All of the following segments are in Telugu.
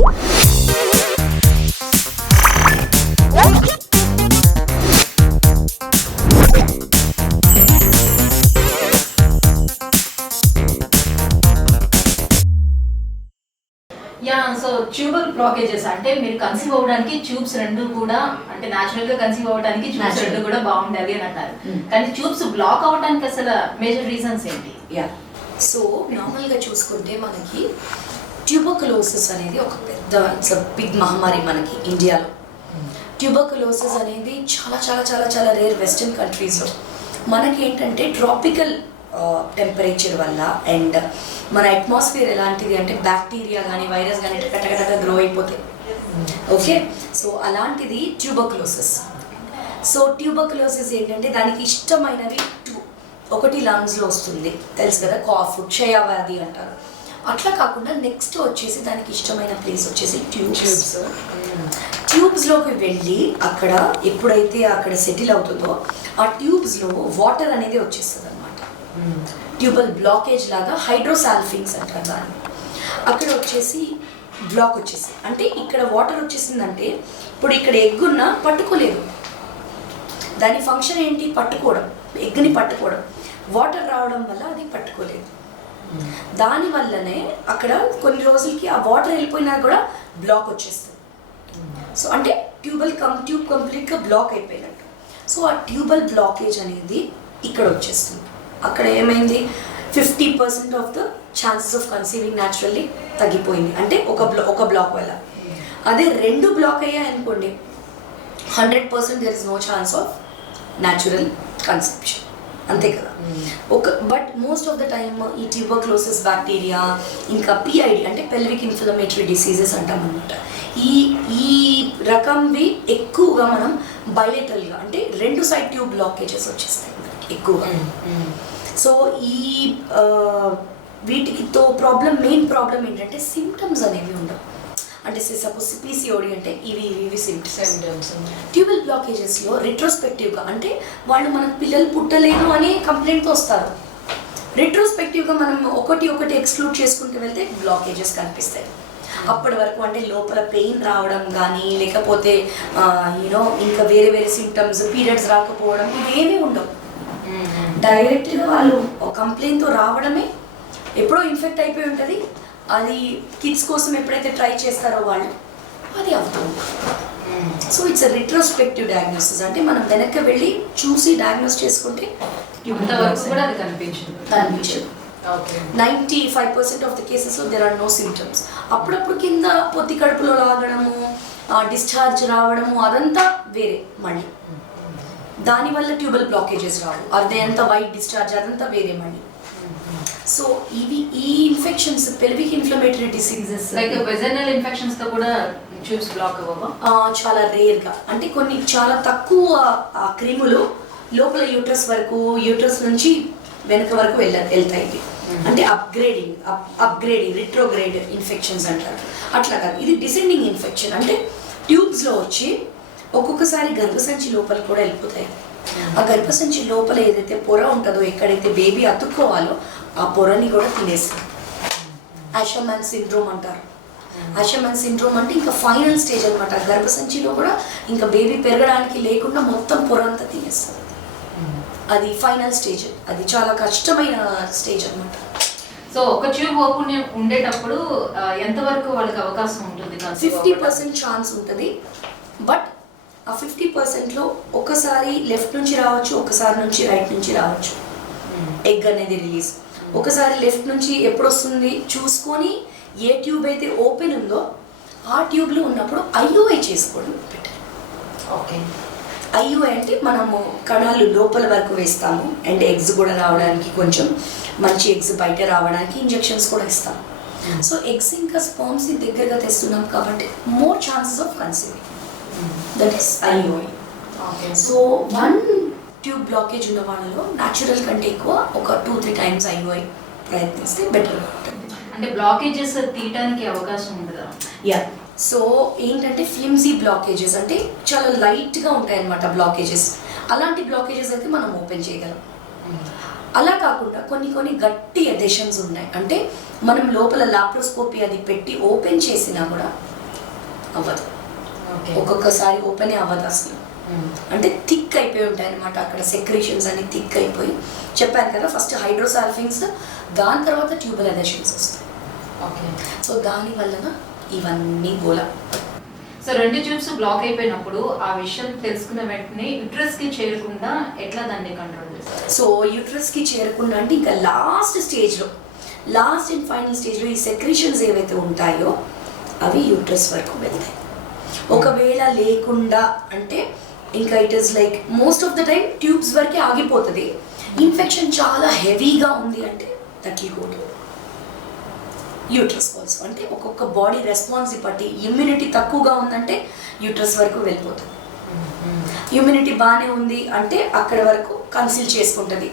సో ట్యూబల్ బ్లాకేజెస్ అంటే మీరు కన్సీవ్ అవ్వడానికి ట్యూబ్స్ రెండు కూడా అంటే న్యాచురల్ గా కన్సీవ్ అవ్వడానికి ట్యూబ్స్ రెండు కూడా బాగుండాలి అని అంటారు. కానీ ట్యూబ్స్ బ్లాక్ అవ్వడానికి అసలు మేజర్ రీజన్స్ ఏంటి? సో నార్మల్గా చూసుకుంటే మనకి ట్యూబర్కులోసిస్ అనేది ఒక పెద్ద బిగ్ మహమ్మారి మనకి ఇండియాలో. ట్యూబర్కులోసిస్ అనేది చాలా చాలా చాలా చాలా రేర్ వెస్టర్న్ కంట్రీస్లో. మనకి ఏంటంటే ట్రాపికల్ టెంపరేచర్ వల్ల అండ్ మన అట్మాస్ఫియర్ ఎలాంటిది అంటే బ్యాక్టీరియా కానీ వైరస్ కానీ కట్టకట్టగా గ్రో అయిపోతాయి. ఓకే, సో అలాంటిది ట్యూబర్కులోసిస్. సో ట్యూబర్కులోసిస్ ఏంటంటే దానికి ఇష్టమైనవి ఒకటి లంగ్స్లో వస్తుంది, తెలుసు కదా, కాఫ్, క్షయవ్యాధి అంటారు. అట్లా కాకుండా నెక్స్ట్ వచ్చేసి దానికి ఇష్టమైన ప్లేస్ వచ్చేసి ట్యూబ్స్లోకి వెళ్ళి అక్కడ ఎప్పుడైతే అక్కడ సెటిల్ అవుతుందో ఆ ట్యూబ్స్లో వాటర్ అనేది వచ్చేస్తుంది అనమాట. ట్యూబల్ బ్లాకేజ్ లాగా హైడ్రోసాల్ఫింగ్స్ అంటారు దాన్ని. అక్కడ వచ్చేసి బ్లాక్ వచ్చేసి అంటే ఇక్కడ వాటర్ వచ్చేసిందంటే ఇప్పుడు ఇక్కడ ఎగ్గున్నా పట్టుకోలేదు. దాని ఫంక్షన్ ఏంటి? పట్టుకోవడం, ఎగ్గుని పట్టుకోవడం. వాటర్ రావడం వల్ల అది పట్టుకోలేదు. దానివల్లనే అక్కడ కొన్ని రోజులకి ఆ వాటర్ వెళ్ళిపోయినా కూడా బ్లాక్ వచ్చేస్తుంది. సో అంటే ట్యూబ్ కంప్లీట్గా బ్లాక్ అయిపోయినట్టు. సో ఆ ట్యూబల్ బ్లాకేజ్ అనేది ఇక్కడ వచ్చేస్తుంది. అక్కడ ఏమైంది, 50% of the chances of conceiving naturally తగ్గిపోయింది, అంటే ఒక బ్లాక్ వల్ల. అదే 2 బ్లాక్ అయ్యాయి అనుకోండి, 100% there is no chance of natural conception, అంతే కదా. But most of the time ఈ ట్యూబర్క్లోసిస్ బ్యాక్టీరియా ఇంకా పిఐడి అంటే పెల్విక్ ఇన్ఫ్లమేటరీ డిసీజెస్ అంటాం అనమాట. ఈ రకంవి ఎక్కువగా మనం బైలేటరల్గా అంటే 2 సైడ్ ట్యూబ్ బ్లాకేజెస్ వచ్చేస్తాయి ఎక్కువగా. సో ఈ వీటికితో మెయిన్ ప్రాబ్లం ఏంటంటే సిమ్టమ్స్ అనేవి ఉండవు. అంటే సపోజ్ పీసీఓడి అంటే ఇవి సిమ్టమ్స్. ట్యూబల్ బ్లాకేజెస్లో రిట్రోస్పెక్టివ్గా అంటే వాళ్ళు మనకు పిల్లలు పుట్టలేదు అనే కంప్లైంట్తో వస్తారు. రిట్రోస్పెక్టివ్గా మనం ఒకటి ఎక్స్క్లూడ్ చేసుకుంటూ వెళ్తే బ్లాకేజెస్ కనిపిస్తాయి. అప్పటి వరకు అంటే లోపల పెయిన్ రావడం కానీ లేకపోతే ఇంకా వేరే సిమ్టమ్స్, పీరియడ్స్ రాకపోవడం ఇవేమీ ఉండవు. డైరెక్ట్గా వాళ్ళు కంప్లైంట్తో రావడమే. ఎప్పుడో ఇన్ఫెక్ట్ అయిపోయి ఉంటుంది, అది కిడ్స్ కోసం ఎప్పుడైతే ట్రై చేస్తారో వాళ్ళు అది అవుతుంది. So it's a retrospective diagnosis, అంటే మనం వెనక్కి వెళ్ళి చూసి డయాగ్నోస్ చేసుకుంటే కనిపించదు. 95% ఆఫ్ ద కేసెస్లో దెర్ ఆర్ నో సిమ్టమ్స్. అప్పుడప్పుడు కింద పొత్తి కడుపులో లాగడము, డిశ్చార్జ్ రావడము అదంతా వేరే మళ్ళీ. దానివల్ల ట్యూబల్ బ్లాకేజెస్ రావు, అదంతా వైట్ డిశ్చార్జ్ అదంతా వేరే మళ్ళీ. సో ఈ infections pelvic inflammatory diseases like vaginal infections తో కూడా ట్యూబ్స్ బ్లాక్ అవ్వవా? చాలా రేర్గా, అంటే కొన్ని చాలా తక్కువ క్రిములు లోపల యూట్రస్ నుంచి వెనక వరకు వెళ్తాయి. అంటే అప్గ్రేడింగ్ రిట్రోగ్రేడ్ ఇన్ఫెక్షన్స్ అంటారు. అట్లా కాదు, ఇది డిసెండింగ్ ఇన్ఫెక్షన్. అంటే ట్యూబ్స్లో వచ్చి ఒక్కొక్కసారి గర్భసంచి లోపలికి కూడా వెళ్ళిపోతాయి. ఆ గర్భసంచి లోపల ఏదైతే పొర ఉంటుందో, ఎక్కడైతే బేబీ అతుక్కోవాలో ఆ పొరని కూడా తినేస్తుంది. ఆషర్మాన్ సిండ్రోమ్ అంటారు. ఆషర్మాన్ సిండ్రోమ్ అంటే ఇంకా ఫైనల్ స్టేజ్ అనమాట. గర్భసంచిలో కూడా ఇంకా బేబీ పెరగడానికి లేకుండా మొత్తం పొర అంతా తినేస్తుంది. అది ఫైనల్ స్టేజ్, అది చాలా కష్టమైన స్టేజ్ అనమాట. సో ఒక ట్యూబ్ ఓపెన్ ఉండేటప్పుడు ఎంతవరకు వాళ్ళకి అవకాశం ఉంటుంది? 50% ఛాన్స్ ఉంటుంది. బట్ ఆ 50%లో ఒకసారి లెఫ్ట్ నుంచి రావచ్చు, ఒకసారి నుంచి రైట్ నుంచి రావచ్చు ఎగ్ అనేది రిలీజ్. ఒకసారి లెఫ్ట్ నుంచి ఎప్పుడు వస్తుంది చూసుకొని ఏ ట్యూబ్ అయితే ఓపెన్ ఉందో ఆ ట్యూబ్లో ఉన్నప్పుడు ఐయుఐ చేసుకోవడం బెటర్. ఓకే, ఐయుఐ అంటే మనము కణాలు లోపల వరకు వేస్తాము అండ్ ఎగ్స్ కూడా రావడానికి, కొంచెం మంచి ఎగ్స్ బయట రావడానికి ఇంజెక్షన్స్ కూడా ఇస్తాం. సో ఎగ్స్ ఇంకా స్పర్మ్స్ దగ్గరగా తెస్తున్నాం కాబట్టి more chances of conceiving, that is IUI. So 1 tube blockage ఉన్న వాళ్ళలో న్యాచురల్ కంటే ఎక్కువ ఒక 2-3 టైమ్స్ ఐయుఐ ప్రయత్నిస్తే బెటర్గా ఉంటుంది. అంటే బ్లాకేజెస్ తీయడానికి అవకాశం ఉంటుందా? సో ఏంటంటే ఫ్లిమ్సీ బ్లాకేజెస్ అంటే చాలా లైట్గా ఉంటాయి అన్నమాట బ్లాకేజెస్. అలాంటి బ్లాకేజెస్ అయితే మనం ఓపెన్ చేయగలం. అలా కాకుండా కొన్ని గట్టి ఎడిషన్స్ ఉన్నాయి, అంటే మనం లోపల లాప్రోస్కోపీ అది పెట్టి ఓపెన్ చేసినా కూడా అవ్వదు, ఒక్కొక్కసారి ఓపెనే అవ్వదు అసలు. అంటే థిక్ అయిపోయి ఉంటాయి అనమాట అక్కడ, సెక్రీషన్స్ అని థిక్ అయిపోయి. చెప్పాను కదా ఫస్ట్ హైడ్రోసాల్ఫింగ్స్, దాని తర్వాత ట్యూబల్ ఎడిషన్స్ వస్తాయి. సో దాని వలన ఇవన్నీ గోల. సో 2 ట్యూబ్స్ బ్లాక్ అయిపోయినప్పుడు ఆ విషయం తెలుసుకున్న వెంటనే యూట్రస్ కి చేరకుండా ఎట్లా దాన్ని కంట్రోల్ చేస్తారు? సో యూట్రస్ కి చేరకుండా అంటే ఇంకా లాస్ట్ అండ్ ఫైనల్ స్టేజ్లో ఈ సెక్రీషన్స్ ఏవైతే ఉంటాయో అవి యూట్రస్ వరకు వెళ్తాయి. ఒకవేళ లేకుండా అంటే ఇంకా it is like most of the time tubes వరకే ఆగిపోతుంది. ఇన్ఫెక్షన్ చాలా హెవీగా ఉంది అంటే that will go to uterus also. అంటే ఒక్కొక్క బాడీ రెస్పాన్స్ బట్టి ఇమ్యూనిటీ తక్కువగా ఉందంటే యూట్రస్ వరకు వెళ్ళిపోతుంది. ఇమ్యూనిటీ బాగానే ఉంది అంటే అక్కడ వరకు కన్సిల్ చేసుకుంటుంది,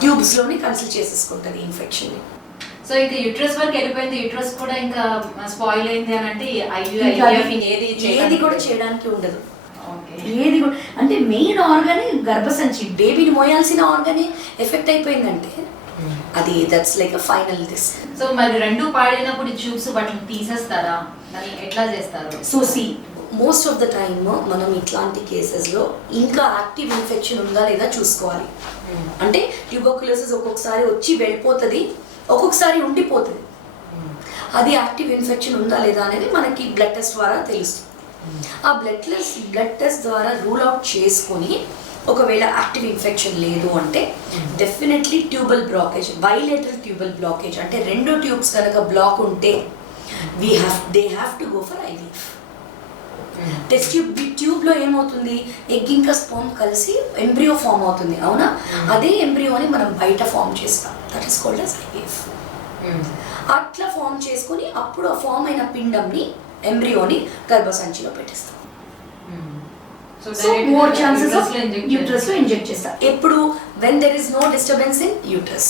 ట్యూబ్స్లోనే కన్సిల్ చేసేసుకుంటుంది ఇన్ఫెక్షన్ని. సో ఇంకా యూట్రస్ వరకు వెళ్ళిపోయింది, యూట్రస్ కూడా ఇంకా స్పాయిల్ అయింది అని అంటే IVF ఏది కూడా చేయడానికి ఉండదు. ఏది కూడా అంటే మెయిన్ ఆర్గానే గర్భసంచి, బేబీని మోయాల్సిన ఆర్గానే ఎఫెక్ట్ అయిపోయిందంటే అది that's like a final this. So మరి 2 పాడైనప్పుడు ట్యూబ్స్ వాటిని తీసేస్తారా, మరి ఎట్లా చేస్తారు? So see most of the time మనం ఇట్లాంటి కేసెస్లో ఇంకా యాక్టివ్ ఇన్ఫెక్షన్ ఉందా లేదా చూసుకోవాలి. అంటే ట్యూబర్క్యులోసిస్ ఒక్కొక్కసారి వచ్చి వెళ్ళిపోతుంది, ఒక్కొక్కసారి ఉండిపోతుంది. అది యాక్టివ్ ఇన్ఫెక్షన్ ఉందా లేదా అనేది మనకి బ్లడ్ టెస్ట్ ద్వారా తెలుస్తుంది. ఆ బ్లడ్ టెస్ట్ ద్వారా రూల్ అవుట్ చేసుకొని ఒకవేళ యాక్టివ్ ఇన్ఫెక్షన్ లేదు అంటే definitely tubal blockage, bilateral tubal blockage అంటే 2 ట్యూబ్స్ కనుక బ్లాక్ ఉంటే they have to go for IVF. Test ట్యూబ్లో ఏమవుతుంది, ఎగ్ ఇంకా స్పర్మ్ కలిసి ఎంబ్రియో ఫామ్ అవుతుంది, అవునా? అదే ఎంబ్రియోని మనం బయట ఫామ్ చేస్తాం, that is called as IVF. అట్లా ఫామ్ చేసుకొని అప్పుడు ఆ ఫామ్ అయిన పిండంని ఎంబ్రియోని గర్భసంచిలో పెట్టేస్తాం. So more chances of uterus లో ఇంజెక్ట్ చేస్తాం. ఎప్పుడు when there is no disturbance in uterus.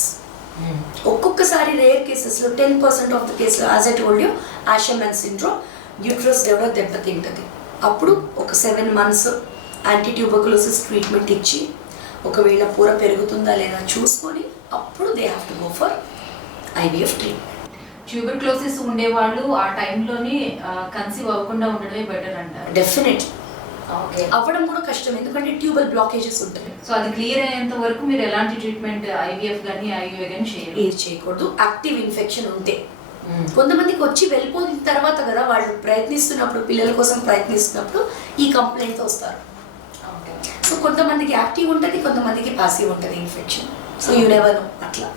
ఒక్కొక్కసారి రేర్ కేసెస్లో 10% ఆఫ్ ద కేసులో as I told you Asherman syndrome uterus కూడా దెబ్బతింటుంది. అప్పుడు ఒక 7 months యాంటీ ట్యూబర్కులోసిస్ ట్రీట్మెంట్ ఇచ్చి ఒకవేళ పూర పెరుగుతుందా లేదా చూసుకొని అప్పుడు they have to go for IVF treatment. Tuberculosis ఉండేవాళ్ళు ఆ టైంలోనే కన్సీవ్ అవ్వకుండా ఉండడమే బెటర్ అంటారు. డెఫినెట్లీ అవ్వడం కూడా కష్టం, ఎందుకంటే ట్యూబల్ బ్లాకేజెస్ ఉంటాయి. సో అది క్లియర్ అయ్యేంత వరకు మీరు ఎలాంటి ట్రీట్మెంట్ IVF కానీ IUI కానీ ఏది చేయకూడదు. యాక్టివ్ ఇన్ఫెక్షన్ ఉంటే కొంతమందికి వచ్చి వెళ్ళిపోయిన తర్వాత కదా వాళ్ళు ప్రయత్నిస్తున్నప్పుడు, పిల్లల కోసం ప్రయత్నిస్తున్నప్పుడు ఈ కంప్లైంట్తో వస్తారు. సో కొంతమందికి యాక్టివ్ ఉంటుంది, కొంతమందికి పాసివ్ ఉంటుంది infection. So you never know అట్లా.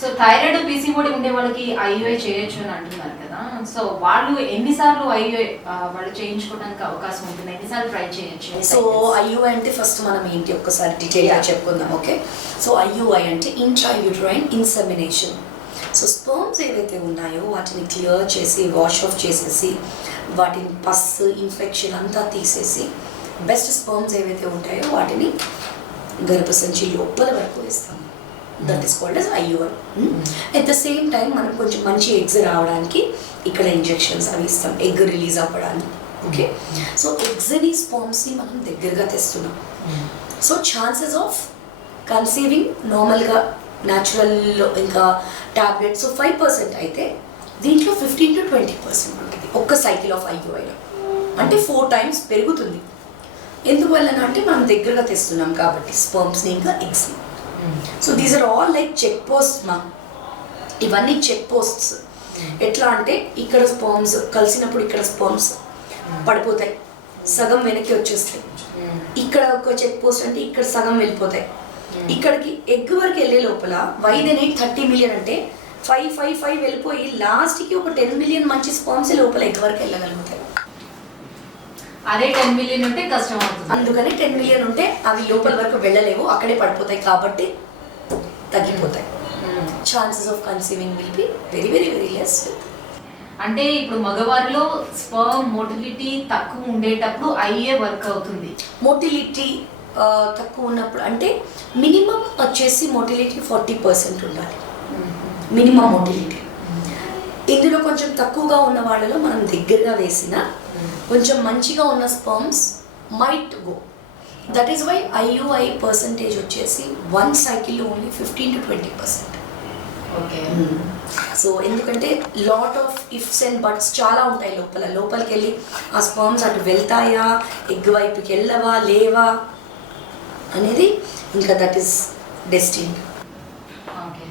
సో థైరాయిడ్ PCOD ఉండే వాళ్ళకి IUI చేయొచ్చు అని అంటున్నారు కదా, సో వాళ్ళు ఎన్నిసార్లు IUI వాళ్ళు చేయించుకోవడానికి అవకాశం ఉంటుంది, ఎన్నిసార్లు ట్రై చేయొచ్చు? సో IUI అంటే ఫస్ట్ మనం ఏంటి ఒక్కసారి డీటెయిల్గా చెప్పుకుందాం. ఓకే, సో IUI అంటే ఇంట్రాయూటరైన్ ఇన్సెమినేషన్. సో స్పర్మ్స్ ఏవైతే ఉన్నాయో వాటిని క్లియర్ చేసి వాష్ ఆఫ్ చేసేసి వాటిని పస్ ఇన్ఫెక్షన్ అంతా తీసేసి బెస్ట్ స్పర్మ్స్ ఏవైతే ఉంటాయో వాటిని గర్భసంచి లోపల వరకు వేస్తాము. That is called as IUI. At the same time మనం కొంచెం మంచి ఎగ్స్ రావడానికి ఇక్కడ ఇంజెక్షన్స్ అవి ఇస్తాం, ఎగ్ రిలీజ్ అవ్వడానికి. ఓకే, సో ఎగ్స్ని స్పర్మ్స్ని మనం దగ్గరగా తెస్తున్నాం. సో ఛాన్సెస్ ఆఫ్ కన్సీవింగ్ నార్మల్గా న్యాచురల్లో ఇంకా టాబ్లెట్స్ 5% అయితే దీంట్లో 15 to 20% ఉంటుంది ఒక్క సైకిల్ ఆఫ్ IUIలో. అంటే 4 times పెరుగుతుంది. ఎందువల్ల అంటే మనం దగ్గరగా తెస్తున్నాం కాబట్టి స్పర్మ్స్ని ఇంకా ఎగ్స్ని. So these are all like check post మా, ఇవన్నీ చెక్ పోస్ట్స్. ఎట్లా అంటే ఇక్కడ స్పర్మ్స్ కలిసినప్పుడు ఇక్కడ స్పర్మ్స్ పడిపోతాయి, సగం వెనక్కి వచ్చేస్తాయి. ఇక్కడ ఒక చెక్ పోస్ట్ అంటే ఇక్కడ సగం వెళ్ళిపోతాయి. ఇక్కడికి ఎగ్ వరకు వెళ్ళే లోపల వైదెన్ 30 million అంటే 5 వెళ్ళిపోయి లాస్ట్కి ఒక 10 million మంచి స్పర్మ్స్ లోపల ఎగ్ వరకు వెళ్ళగలుగుతాయి. అదే 10 million ఉంటే కష్టం అవుతుంది. అందుకని 10 million ఉంటే అవి లోపల వరకు వెళ్ళలేవు, అక్కడే పడిపోతాయి కాబట్టి తగ్గిపోతాయి. Chances of conceiving will be very very very less. అంటే ఇప్పుడు మగవారిలో స్పర్మ్ మోటిలిటీ తక్కువ ఉండేటప్పుడు IUI వర్క్ అవుతుంది. మోటిలిటీ తక్కువ ఉన్నప్పుడు అంటే మినిమం వచ్చేసి మోటిలిటీ 40% ఉండాలి, మినిమం మోటిలిటీ. ఇందులో కొంచెం తక్కువగా ఉన్న వాళ్ళలో మనం దగ్గరగా వేసిన కొంచెం మంచిగా ఉన్న sperms might go. That is why IUI percentage వచ్చేసి 1 సైకిల్లో ఓన్లీ 15 to 20%. ఓకే. సో ఎందుకంటే lot of ifs and buts చాలా ఉంటాయి లోపలికి వెళ్ళి ఆ స్పర్మ్స్ అటు వెళ్తాయా, ఎగ్ వైపుకి వెళ్ళవా లేవా అనేది ఇంకా that is destined. Okay.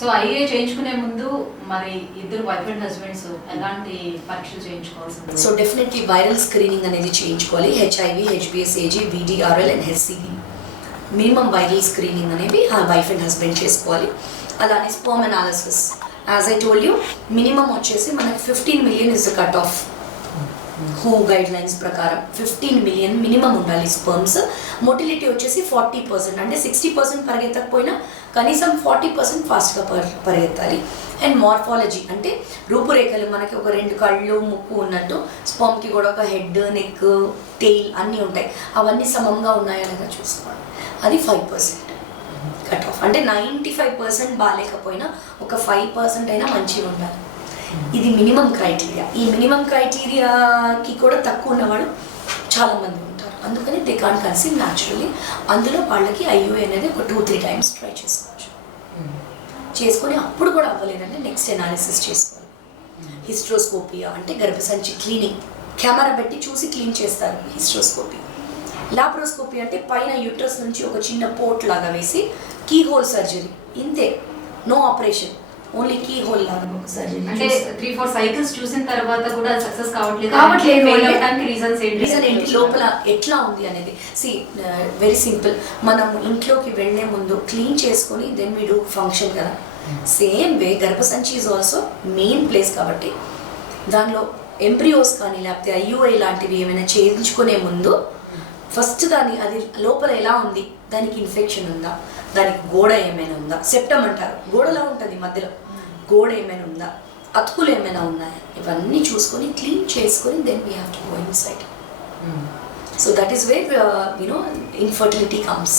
So IA చేయించుకునే ముందు మరి ఇద్దరు వైఫ్ అండ్ హస్బెండ్స్ ఎలాంటి పరీక్షలు చేయించుకోవాల్సింది? సో డెఫినెట్లీ వైరల్ స్క్రీనింగ్ అనేది చేయించుకోవాలి. హెచ్ఐవి, హెచ్బిఎస్ఏజీ, VDRL and HCV minimum viral screening అనేవి ఆ వైఫ్ అండ్ హస్బెండ్ చేసుకోవాలి. అలానే sperm analysis as I told you minimum వచ్చేసి మనకి 15 million is the cut off. హూ గైడ్ లైన్స్ ప్రకారం 15 million మినిమం ఉండాలి స్పర్మ్స్. మొటిలిటీ వచ్చేసి 40%, అంటే 60% పరిగెత్తకపోయినా కనీసం 40% ఫాస్ట్గా పరిగెత్తాలి. అండ్ మార్ఫాలజీ అంటే రూపురేఖలు, మనకి ఒక 2 కళ్ళు ముక్కు ఉన్నట్టు స్పర్మ్కి కూడా ఒక హెడ్, నెక్, టెయిల్ అన్నీ ఉంటాయి. అవన్నీ సమంగా ఉన్నాయనగా చూసుకోవాలి. అది 5% కట్ ఆఫ్. అంటే 95% బాగాలేకపోయినా ఒక 5% అయినా మంచిగా ఉండాలి. ఇది మినిమం క్రైటీరియా. ఈ మినిమం క్రైటీరియాకి కూడా తక్కువ ఉన్నవాడు చాలామంది ఉంటారు. అందుకని దే కాంట్ కన్సీవ్ న్యాచురల్లీ. అందులో వాళ్ళకి IUI అనేది ఒక 2-3 times ట్రై చేసుకోవచ్చు. చేసుకొని అప్పుడు కూడా అవ్వలేదంటే నెక్స్ట్ ఎనాలిసిస్ చేసుకోవాలి. హిస్ట్రోస్కోపియా అంటే గర్భసంచి క్లీనింగ్, కెమెరా పెట్టి చూసి క్లీన్ చేస్తారు హిస్ట్రోస్కోపీ. లాప్రోస్కోపీ అంటే పైన యూట్రస్ నుంచి ఒక చిన్న పోర్ట్ లాగా వేసి కీ హోల్ సర్జరీ, ఇంతే, no operation, only key hole లాగా ఒక సర్జరీ. అంటే 3-4 సైకిల్స్ చూసిన తర్వాత కూడా సక్సెస్ కావట్లేదు. రీజన్ ఏంటి, లోపల ఎట్లా ఉంది అనేది. Very simple. మనం ఇంట్లోకి వెళ్ళే ముందు క్లీన్ చేసుకొని దెన్ వీ డూ ఫంక్షన్ కదా. సేమ్ వే గర్భసంచి ఈజ్ ఆల్సో మెయిన్ ప్లేస్ కాబట్టి దానిలో ఎంబ్రియోస్ కానీ లేకపోతే IUI లాంటివి ఏమైనా చేయించుకునే ముందు ఫస్ట్ దాన్ని అది లోపల ఎలా ఉంది, దానికి ఇన్ఫెక్షన్ ఉందా, దానికి గోడ ఏమైనా ఉందా, సెప్టమ్ అంటారు, గోడలా ఉంటుంది మధ్యలో, గోడ ఏమైనా ఉందా, అతుకులు ఏమైనా ఉన్నాయా, ఇవన్నీ చూసుకొని క్లీన్ చేసుకొని then we have to go inside. So that is where infertility comes.